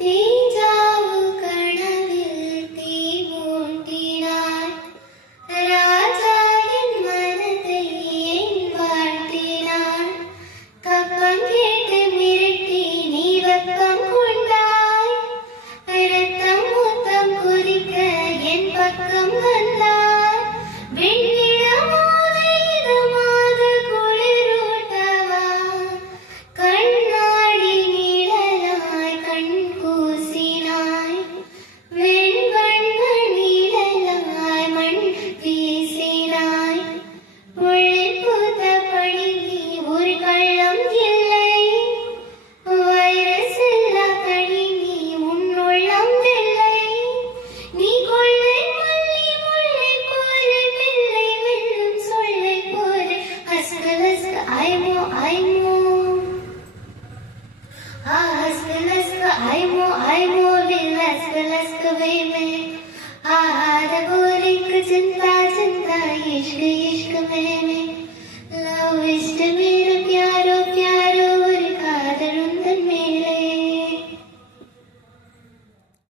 തീജാവു കണവിൽ തീ മൂട്ടിനാൻ രാജാവിൻ മനത്തെ എൻ വാഴ്ത്തിനാൻ കപ്പം കേട്ട് മിരട്ടി നീ വെപ്പം കൊണ്ടായി രക്തം മൊത്തം കുതിക്ക എൻ പക്കം വന്നാൻ വെണ്ണിടമോതെ ഇതമാത് കുളിരൂട്ടവാ കണ്ണാടി നീളനായി കൺകൂസിനായി വെൺവണ്ണ നീളനായി മൺ വീസിനായി ഉള്ളിൽ പൂത്ത പണിനി ഒരു കള്ളം இல்லை வைரஸ் இல்லா கணினி உன்னுள்ளம் வெள்ளை நீ கொள்ளை மல்லி முல்லை போல பிள்ளை வெல்லும் சொல்லை போல ஹஸ்கலஸ்க ஐமோ ஐமோ ஹஸ்கலஸ்க ஐமோ ஐமோ ஹஸ்கலஸ்க வேமே गोरी चिंता चिंता इश्क इश्क में लव इश्क में